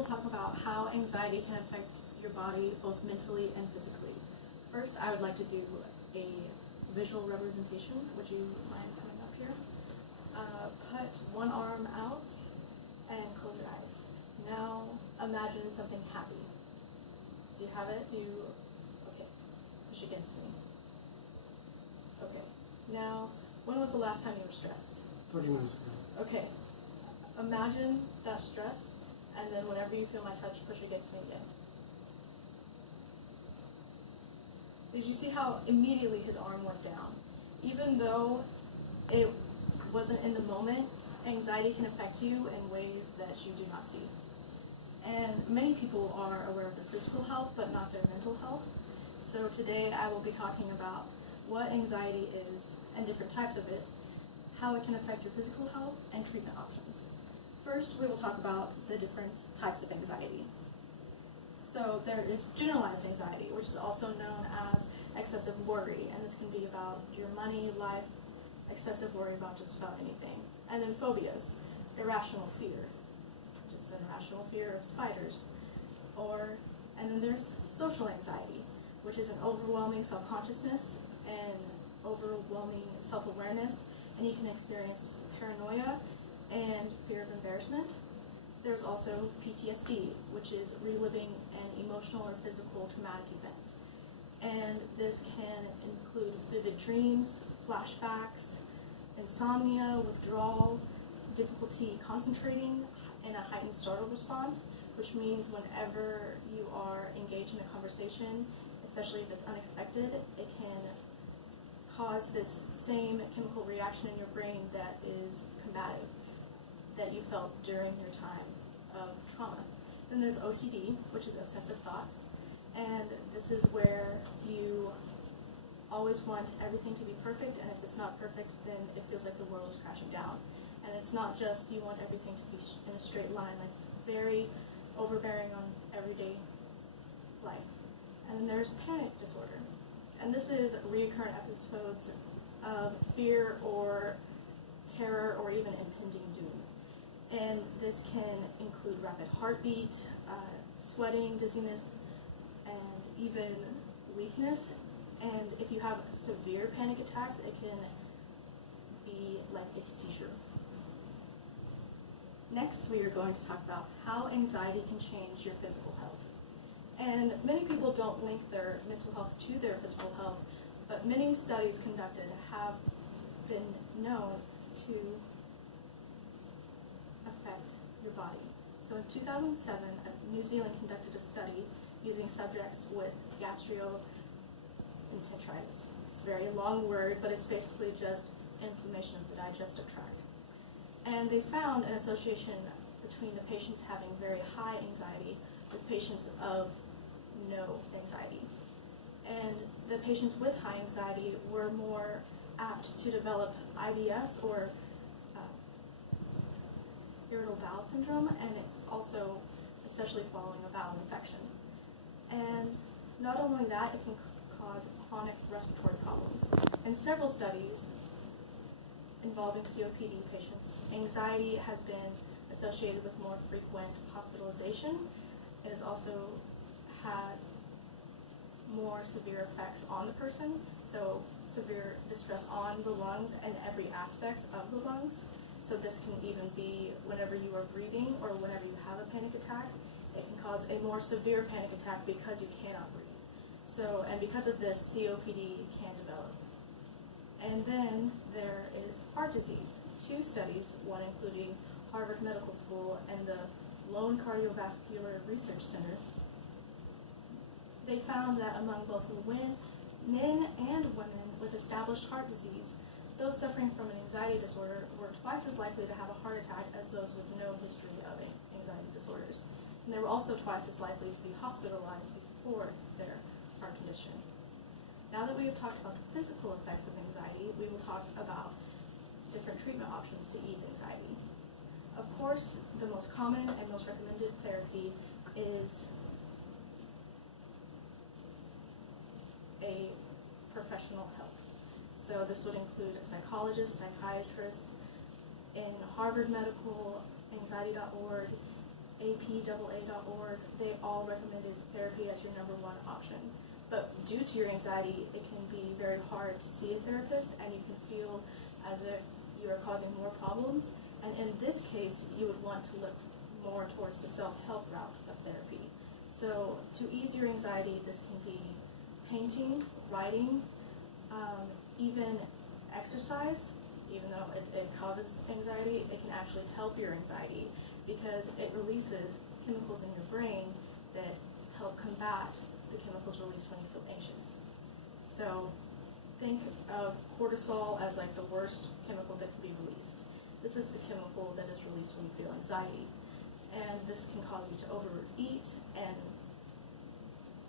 will talk about how anxiety can affect your body both mentally and physically. First, I would like to do a visual representation. Would you mind coming up here? Put one arm out and close your eyes. Now imagine something happy. Do you have it? Okay, push against me. Okay, now when was the last time you were stressed? 30 minutes ago. Okay, imagine that stress, and then whenever you feel my touch, push against me again. Did you see how immediately his arm went down? Even though it wasn't in the moment, anxiety can affect you in ways that you do not see. And many people are aware of their physical health, but not their mental health. So today I will be talking about what anxiety is and different types of it, how it can affect your physical health, and treatment options. First, we will talk about the different types of anxiety. So there is generalized anxiety, which is also known as excessive worry, and this can be about your money, life, excessive worry about just about anything. And then phobias, irrational fear, just an irrational fear of spiders. And then there's social anxiety, which is an overwhelming self-consciousness and overwhelming self-awareness, and you can experience paranoia and fear of embarrassment. There's also PTSD, which is reliving an emotional or physical traumatic event. And this can include vivid dreams, flashbacks, insomnia, withdrawal, difficulty concentrating, and a heightened startle response, which means whenever you are engaged in a conversation, especially if it's unexpected, it can cause this same chemical reaction in your brain that is combative, that you felt during your time of trauma. Then there's OCD, which is obsessive thoughts, and this is where you always want everything to be perfect, and if it's not perfect, then it feels like the world is crashing down. And it's not just you want everything to be in a straight line, like it's very overbearing on everyday life. And then there's panic disorder, and this is recurrent episodes of fear or terror or even impending doom. And this can include rapid heartbeat, sweating, dizziness, and even weakness. And if you have severe panic attacks, it can be like a seizure. Next, we are going to talk about how anxiety can change your physical health. And many people don't link their mental health to their physical health, but many studies conducted have been known to affect your body. So in 2007, New Zealand conducted a study using subjects with gastroenteritis. It's a very long word, but it's basically just inflammation of the digestive tract. And they found an association between the patients having very high anxiety with patients of no anxiety. And the patients with high anxiety were more apt to develop IBS, or irritable bowel syndrome, and it's also especially following a bowel infection. And not only that, it can cause chronic respiratory problems. In several studies involving COPD patients, anxiety has been associated with more frequent hospitalization. It has also had more severe effects on the person, so severe distress on the lungs and every aspect of the lungs. So this can even be whenever you are breathing or whenever you have a panic attack. It can cause a more severe panic attack because you cannot breathe. So, and because of this, COPD can develop. And then there is heart disease. 2 studies, one including Harvard Medical School and the Lone Cardiovascular Research Center, they found that among both men and women with established heart disease, those suffering from an anxiety disorder were twice as likely to have a heart attack as those with no history of anxiety disorders. And they were also twice as likely to be hospitalized before their heart condition. Now that we have talked about the physical effects of anxiety, we will talk about different treatment options to ease anxiety. Of course, the most common and most recommended therapy is a professional help. So this would include a psychologist, psychiatrist. In Harvard Medical, anxiety.org, APAA.org, they all recommended therapy as your number one option. But due to your anxiety, it can be very hard to see a therapist, and you can feel as if you are causing more problems. And in this case, you would want to look more towards the self-help route of therapy. So to ease your anxiety, this can be painting, writing, even exercise. Even though it causes anxiety, it can actually help your anxiety because it releases chemicals in your brain that help combat the chemicals released when you feel anxious. So think of cortisol as like the worst chemical that can be released. This is the chemical that is released when you feel anxiety. And this can cause you to overeat and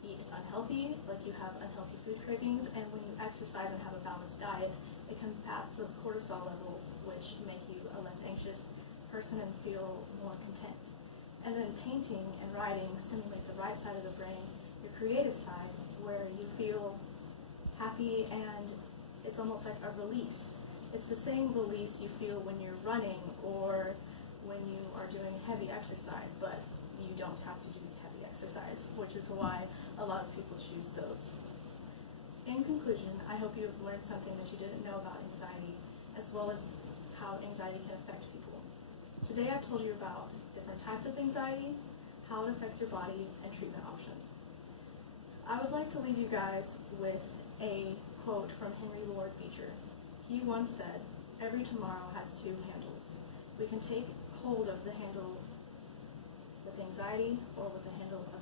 eat unhealthy, like you have unhealthy food cravings, and when you exercise and have a balanced diet, it combats those cortisol levels, which make you a less anxious person and feel more content. And then painting and writing stimulate the right side of the brain, your creative side, where you feel happy and it's almost like a release. It's the same release you feel when you're running or when you are doing heavy exercise, but you don't have to do heavy exercise, which is why a lot of people choose those. In conclusion, I hope you have learned something that you didn't know about anxiety, as well as how anxiety can affect people. Today I've told you about different types of anxiety, how it affects your body, and treatment options. I would like to leave you guys with a quote from Henry Ward Beecher. He once said, "Every tomorrow has two handles. We can take hold of the handle with anxiety or with the handle of